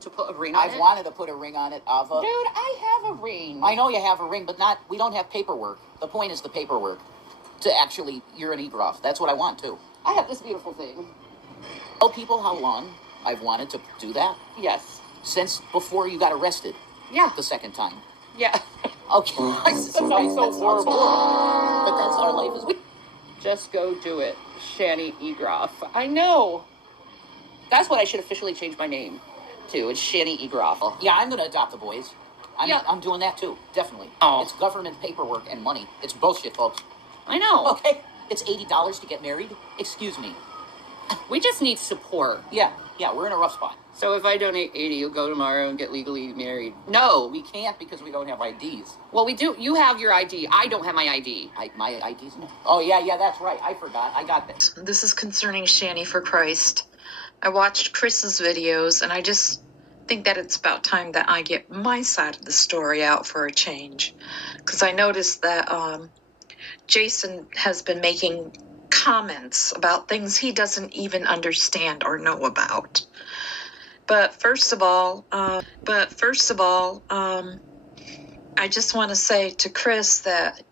To put a ring on it? I've wanted to put a ring on it, Ava. Dude, I have a ring. I know you have a ring, but we don't have paperwork. The point is the paperwork. To actually, you're an Egroff. That's what I want, too. I have this beautiful thing. Tell people how long I've wanted to do that? Yes. Since before you got arrested. Yeah. The second time. Yeah. Okay. That sounds so horrible. But that's our life is. Just go do it, Shanny Egroff. I know. That's what I should officially change my name to. It's Shanny Egroff. Yeah, I'm going to adopt the boys. I'm doing that, too. Definitely. Oh. It's government paperwork and money. It's bullshit, folks. I know. Okay. It's $80 to get married? Excuse me. We just need support. Yeah, we're in a rough spot. So if I donate 80, you'll go tomorrow and get legally married. No, we can't because we don't have IDs. Well, we do. You have your ID. I don't have my ID. My ID's no. Oh, yeah, that's right. I forgot. I got this. This is concerning Shanny for Christ. I watched Chris's videos, and I just think that it's about time that I get my side of the story out for a change. Because I noticed that Jason has been making comments about things he doesn't even understand or know about. But first of all, I just want to say to Chris that,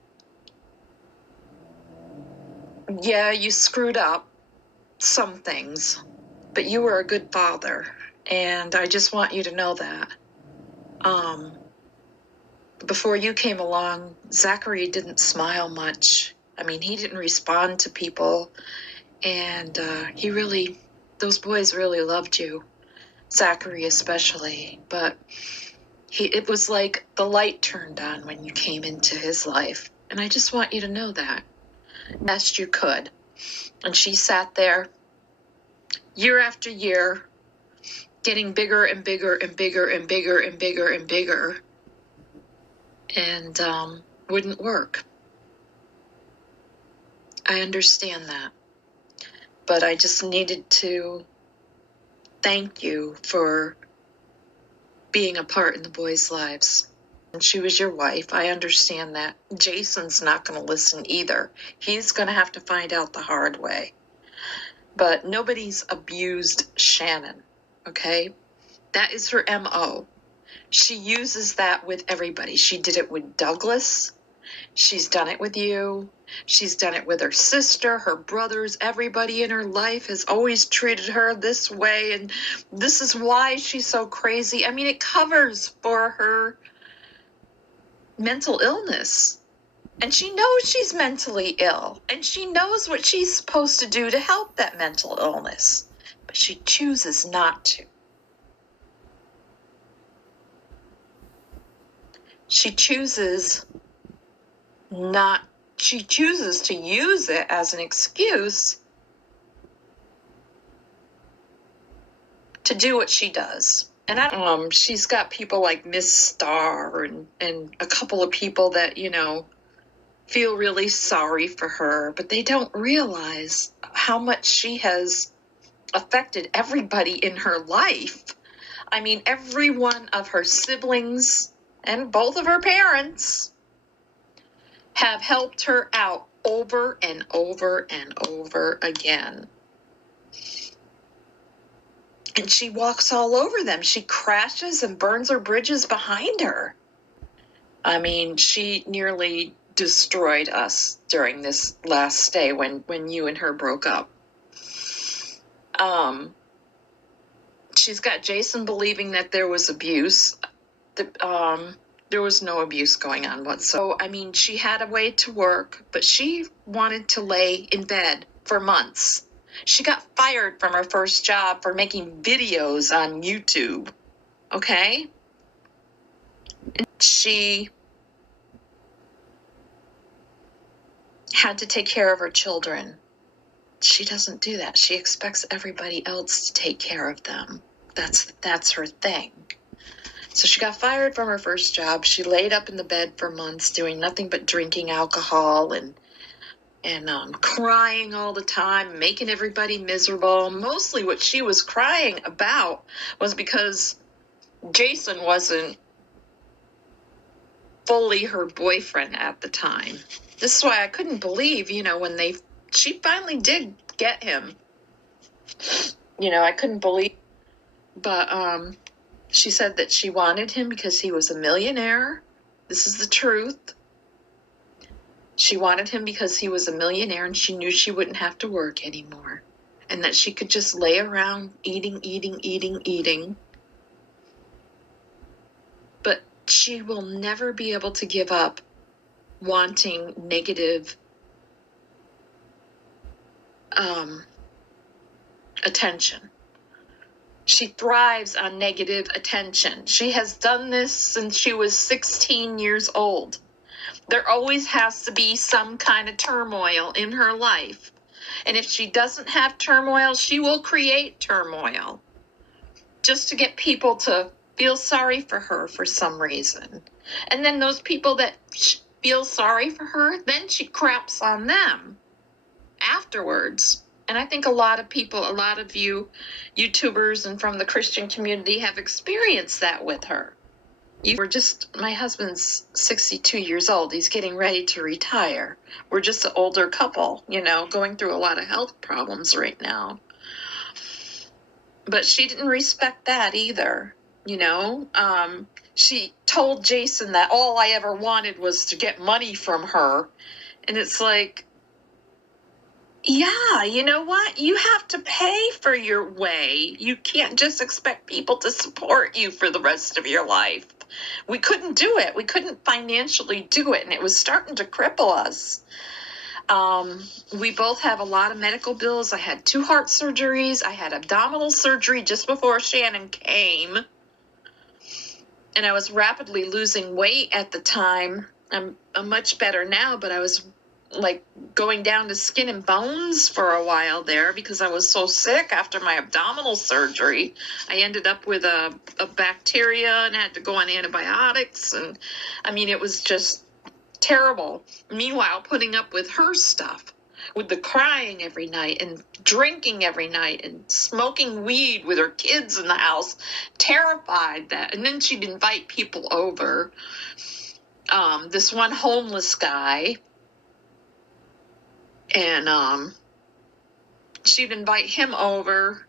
yeah, you screwed up some things, but you were a good father, and I just want you to know that. Before you came along, Zachary didn't smile much. I mean, he didn't respond to people, and those boys really loved you, Zachary especially, but it was like the light turned on when you came into his life, and I just want you to know that. Best you could. And she sat there year after year, getting bigger and bigger and bigger and bigger and bigger and bigger, and wouldn't work. I understand that. But I just needed to thank you for being a part in the boys' lives. And she was your wife. I understand that. Jason's not going to listen either. He's going to have to find out the hard way. But nobody's abused Shannon, okay? That is her MO. She uses that with everybody. She did it with Douglas. She's done it with you. She's done it with her sister, her brothers. Everybody in her life has always treated her this way, and this is why she's so crazy. I mean, it covers for her mental illness. And she knows she's mentally ill, and she knows what she's supposed to do to help that mental illness, but she chooses not to. She chooses to use it as an excuse to do what she does. And she's got people like Miss Star and a couple of people that, feel really sorry for her, but they don't realize how much she has affected everybody in her life. I mean, every one of her siblings and both of her parents have helped her out over and over and over again. And she walks all over them. She crashes and burns her bridges behind her. I mean, she nearly destroyed us during this last stay when you and her broke up. She's got Jason believing that there was abuse. There was no abuse going on whatsoever. So, I mean, she had a way to work, but she wanted to lay in bed for months. She got fired from her first job for making videos on YouTube. Okay? And she had to take care of her children. She doesn't do that. She expects everybody else to take care of them. That's her thing. So she got fired from her first job. She laid up in the bed for months doing nothing but drinking alcohol and crying all the time, making everybody miserable. Mostly what she was crying about was because Jason wasn't fully her boyfriend at the time. This is why I couldn't believe, when she finally did get him. I couldn't believe. But She said that she wanted him because he was a millionaire. This is the truth. She wanted him because he was a millionaire and she knew she wouldn't have to work anymore. And that she could just lay around eating. But she will never be able to give up wanting negative attention. She thrives on negative attention. She has done this since she was 16 years old. There always has to be some kind of turmoil in her life. And if she doesn't have turmoil, she will create turmoil just to get people to feel sorry for her for some reason. And then those people that feel sorry for her, then she craps on them afterwards. And I think a lot of people, a lot of you YouTubers and from the Christian community have experienced that with her. My husband's 62 years old. He's getting ready to retire. We're just an older couple, going through a lot of health problems right now. But she didn't respect that either, She told Jason that all I ever wanted was to get money from her. And it's like, yeah, you know what? You have to pay for your way. You can't just expect people to support you for the rest of your life. We couldn't do it. We couldn't financially do it, and it was starting to cripple us. We both have a lot of medical bills. I had 2 heart surgeries. I had abdominal surgery just before Shannon came. And I was rapidly losing weight at the time. I'm much better now, but I was like going down to skin and bones for a while there because I was so sick after my abdominal surgery. I ended up with a bacteria and had to go on antibiotics. And I mean, it was just terrible. Meanwhile, putting up with her stuff, with the crying every night and drinking every night and smoking weed with her kids in the house, terrified that. And then she'd invite people over. This one homeless guy, and she'd invite him over,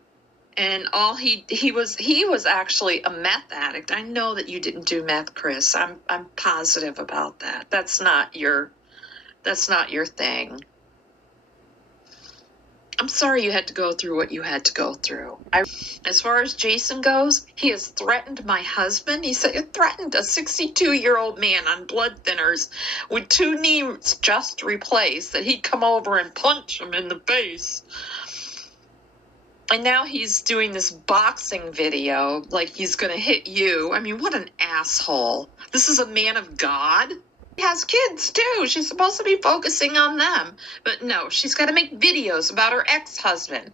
and all he was actually a meth addict. I know that you didn't do meth, Chris. I'm positive about that. That's not your thing. I'm sorry you had to go through what you had to go through. As far as Jason goes, he has threatened my husband. He said he threatened a 62-year-old man on blood thinners with 2 knees just replaced, that he'd come over and punch him in the face. And now he's doing this boxing video, like he's going to hit you. I mean, what an asshole. This is a man of God. He has kids, too. She's supposed to be focusing on them. But no, she's got to make videos about her ex-husband.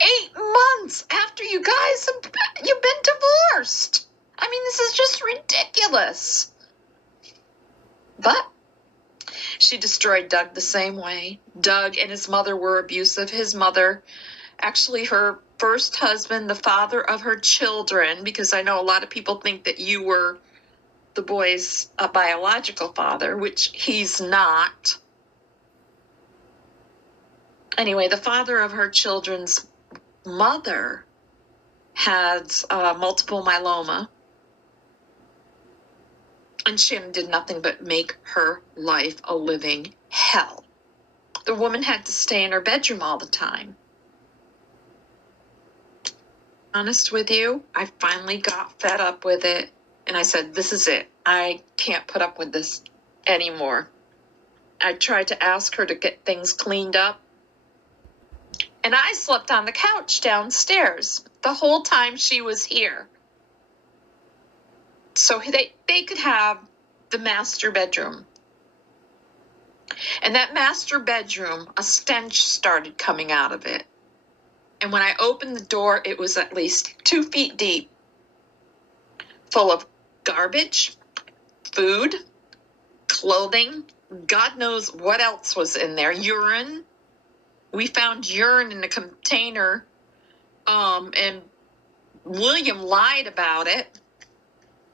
8 months after you've been divorced. I mean, this is just ridiculous. But she destroyed Doug the same way. Doug and his mother were abusive. His mother, actually her first husband, the father of her children, because I know a lot of people think that you were the boy's biological father, which he's not. Anyway, the father of her children's mother had multiple myeloma, and Shannon did nothing but make her life a living hell. The woman had to stay in her bedroom all the time. Honest with you, I finally got fed up with it, and I said, this is it. I can't put up with this anymore. I tried to ask her to get things cleaned up, and I slept on the couch downstairs the whole time she was here. So they could have the master bedroom. And that master bedroom, a stench started coming out of it. And when I opened the door, it was at least 2 feet deep, full of garbage, food, clothing, God knows what else was in there, urine. We found urine in a container, and William lied about it.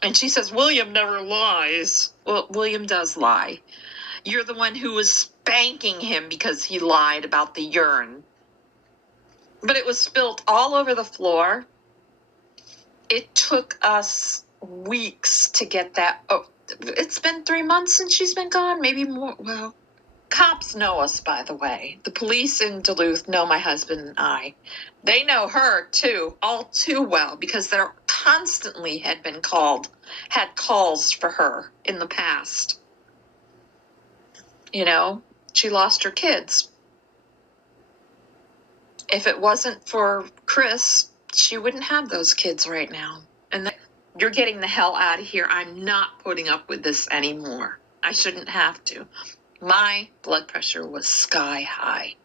And she says, William never lies. Well, William does lie. You're the one who was spanking him because he lied about the urine. But it was spilled all over the floor. It took us weeks to get that. Oh, it's been 3 months since she's been gone, maybe more. Well, cops know us, by the way. The police in Duluth know my husband and I. They know her too, all too well, because they're constantly had calls for her in the past. You know, she lost her kids. If it wasn't for Chris, she wouldn't have those kids right now. And you're getting the hell out of here. I'm not putting up with this anymore. I shouldn't have to. My blood pressure was sky high.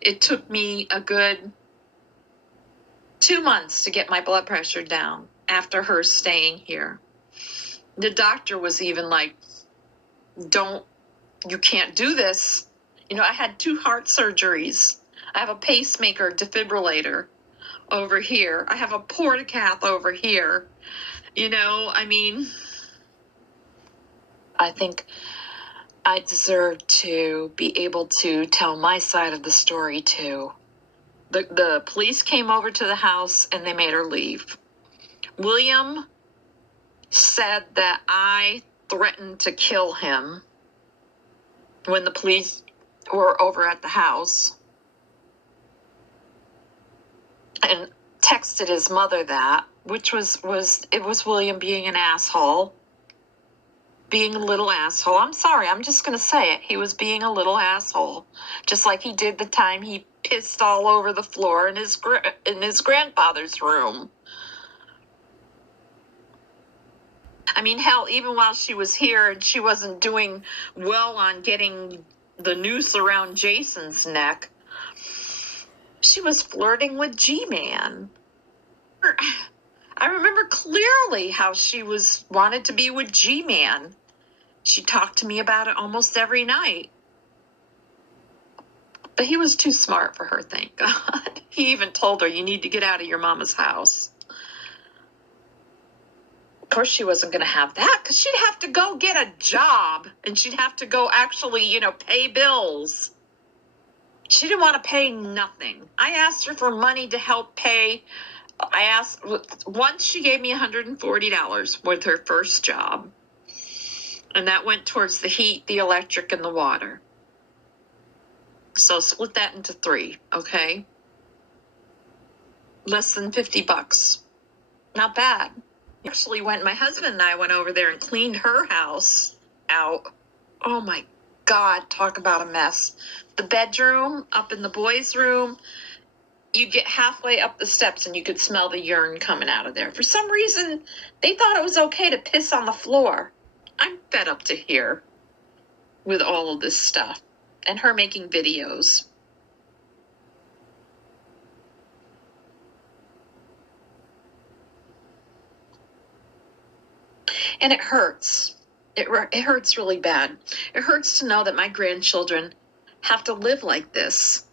It took me a good 2 months to get my blood pressure down after her staying here. The doctor was even like, you can't do this. You know, I had 2 heart surgeries. I have a pacemaker defibrillator over here. I have a portacath over here. You know, I mean, I think I deserve to be able to tell my side of the story too. The police came over to the house and they made her leave. William said that I threatened to kill him when the police were over at the house, and texted his mother that, which was William being an asshole. Being a little asshole. I'm sorry, I'm just going to say it. He was being a little asshole. Just like he did the time he pissed all over the floor in his grandfather's room. I mean, hell, even while she was here and she wasn't doing well on getting the noose around Jason's neck, she was flirting with G-Man. I remember clearly how she wanted to be with G-Man. She talked to me about it almost every night. But he was too smart for her, thank God. He even told her, you need to get out of your mama's house. Of course, she wasn't going to have that because she'd have to go get a job and she'd have to go actually, pay bills. She didn't want to pay nothing. I asked her for money to help pay. Once she gave me $140 with her first job. And that went towards the heat, the electric, and the water. So split that into 3, okay? Less than $50. Not bad. Actually my husband and I went over there and cleaned her house out. Oh my God, talk about a mess. The bedroom up in the boys' room, you get halfway up the steps and you could smell the urine coming out of there. For some reason, they thought it was okay to piss on the floor. I'm fed up to here with all of this stuff and her making videos. And it hurts. It hurts really bad. It hurts to know that my grandchildren have to live like this.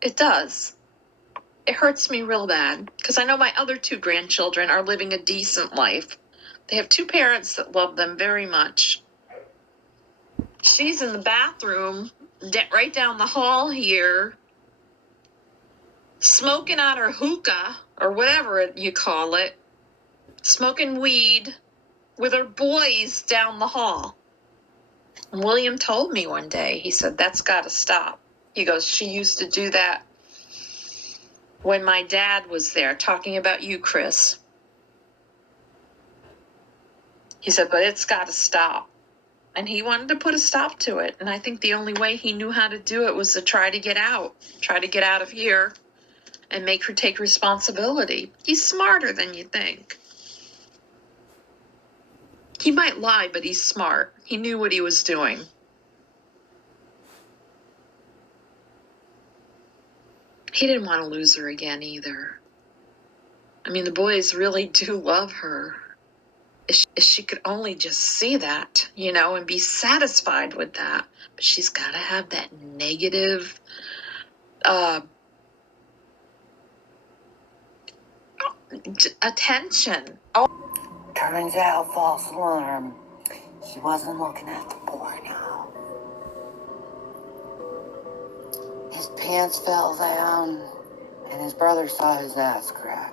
It does. It hurts me real bad because I know my other 2 grandchildren are living a decent life. They have 2 parents that love them very much. She's in the bathroom right down the hall here, smoking on her hookah or whatever you call it, smoking weed with her boys down the hall. And William told me one day, he said, that's got to stop. He goes, she used to do that when my dad was there, talking about you, Chris. He said, but it's got to stop. And he wanted to put a stop to it. And I think the only way he knew how to do it was to try to get out of here and make her take responsibility. He's smarter than you think. He might lie, but he's smart. He knew what he was doing. He didn't want to lose her again either. I mean, the boys really do love her. If she could only just see that, and be satisfied with that. But she's got to have that negative attention. Oh. Turns out, false alarm. She wasn't looking at the porno. His pants fell down, and his brother saw his ass crack.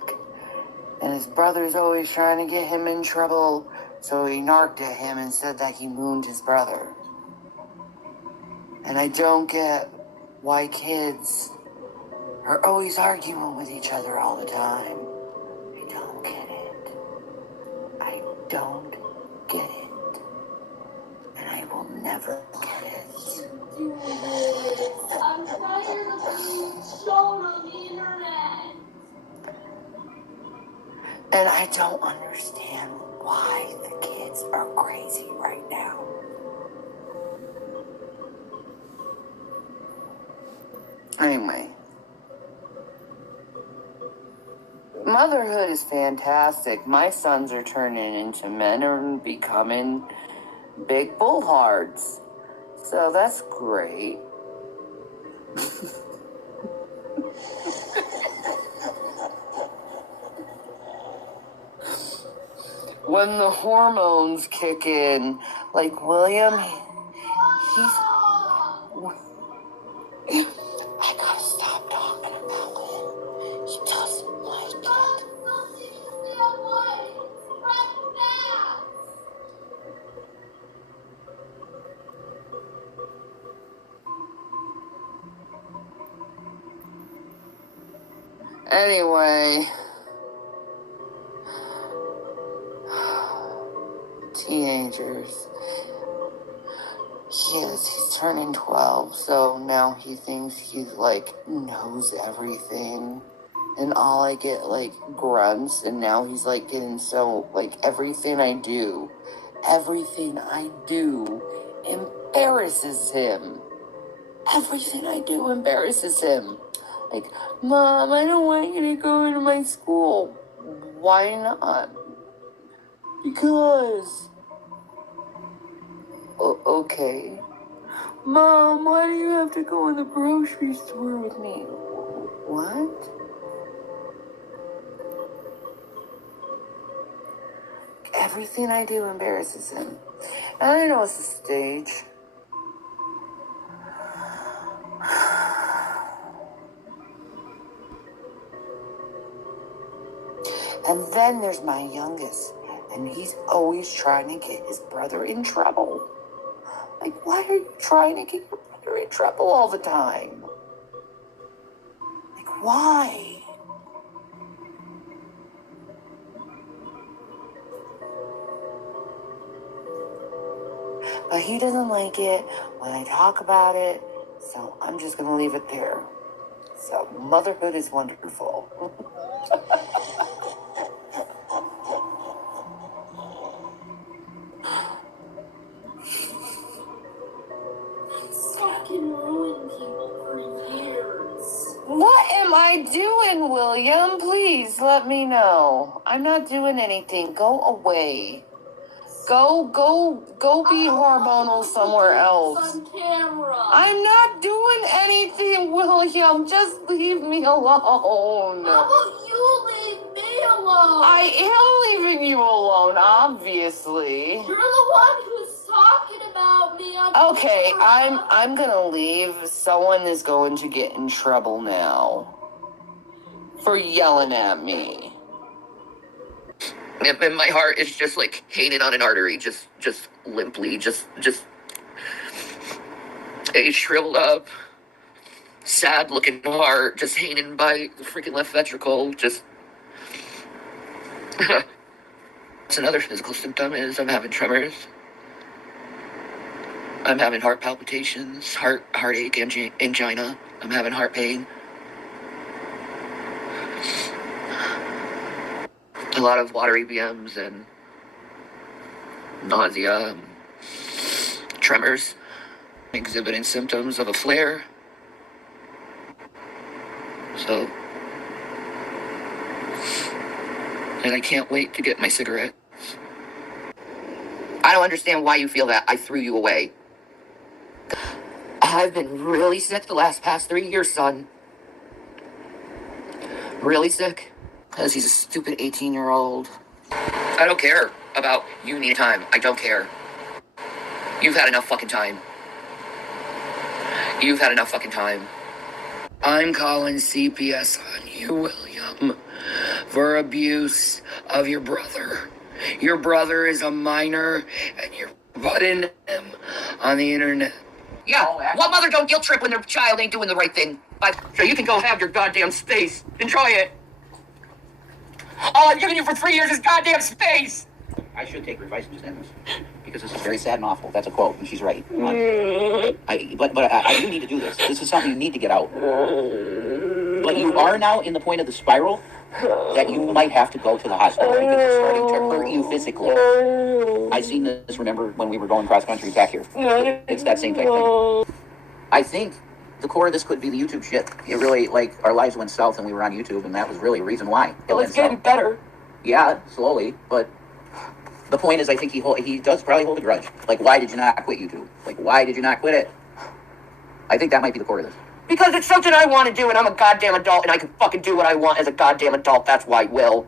And his brother's always trying to get him in trouble, so he narked at him and said that he mooned his brother. And I don't get why kids are always arguing with each other all the time. I don't get it. I don't get it. And I will never get it. I'm tired of being shown on the internet. And I don't understand why the kids are crazy right now. Anyway, motherhood is fantastic. My sons are turning into men and becoming big bullhards. So that's great. When the hormones kick in, like William, he's... I gotta stop talking about him. He doesn't like it. Anyway, teenagers. He's turning 12, so now he thinks he's like knows everything. And all I get like grunts, and now he's like getting so like everything I do embarrasses him. Everything I do embarrasses him. Like, Mom, I don't want you to go into my school. Why not? Because. Okay. Mom, why do you have to go in the grocery store with me? What? Everything I do embarrasses him. And I know it's a stage. And then there's my youngest, and he's always trying to get his brother in trouble. Like, why are you trying to get your brother in trouble all the time? Like, why? But he doesn't like it when I talk about it, so I'm just going to leave it there. So, motherhood is wonderful. Fucking ruin people for years. What am I doing, William? Please let me know. I'm not doing anything. Go away. Go be hormonal somewhere else. On camera. I'm not doing anything, William. Just leave me alone. How about you leave me alone? I am leaving you alone, obviously. You're the one who's talking about me on Okay, camera. I'm gonna leave. Someone is going to get in trouble now for yelling at me. And my heart is just like hanging on an artery, just limply, just a shriveled up, sad looking heart, just hanging by the freaking left ventricle. Just. That's another physical symptom is I'm having tremors. I'm having heart palpitations, heartache, angina. I'm having heart pain. A lot of watery BMs and nausea, tremors, exhibiting symptoms of a flare. So, and I can't wait to get my cigarette. I don't understand why you feel that I threw you away. I've been really sick the past 3 years, son. Really sick. Because he's a stupid 18-year-old. I don't care about you need time. I don't care. You've had enough fucking time. You've had enough fucking time. I'm calling CPS on you, William. for abuse of your brother. Your brother is a minor, and you're putting him on the internet. Yeah, what mother don't guilt trip when their child ain't doing the right thing? So you can go have your goddamn space. Enjoy it. All I've given you for 3 years is goddamn space. I should take her advice and just end this, because this is very sad and awful. That's a quote, and she's right. But I do need to do this. This is something you need to get out. But you are now in the point of the spiral that you might have to go to the hospital because it's starting to hurt you physically. I seen this, remember, when we were going cross country back here. It's that same type thing. I think the core of this could be the YouTube shit. It really, like, our lives went south and we were on YouTube, and that was really a reason why. Well, it's getting better. Yeah, slowly, but the point is, I think he does probably hold a grudge. Like, why did you not quit YouTube? Like, why did you not quit it? I think that might be the core of this. Because it's something I want to do, and I'm a goddamn adult, and I can fucking do what I want as a goddamn adult. That's why, Will.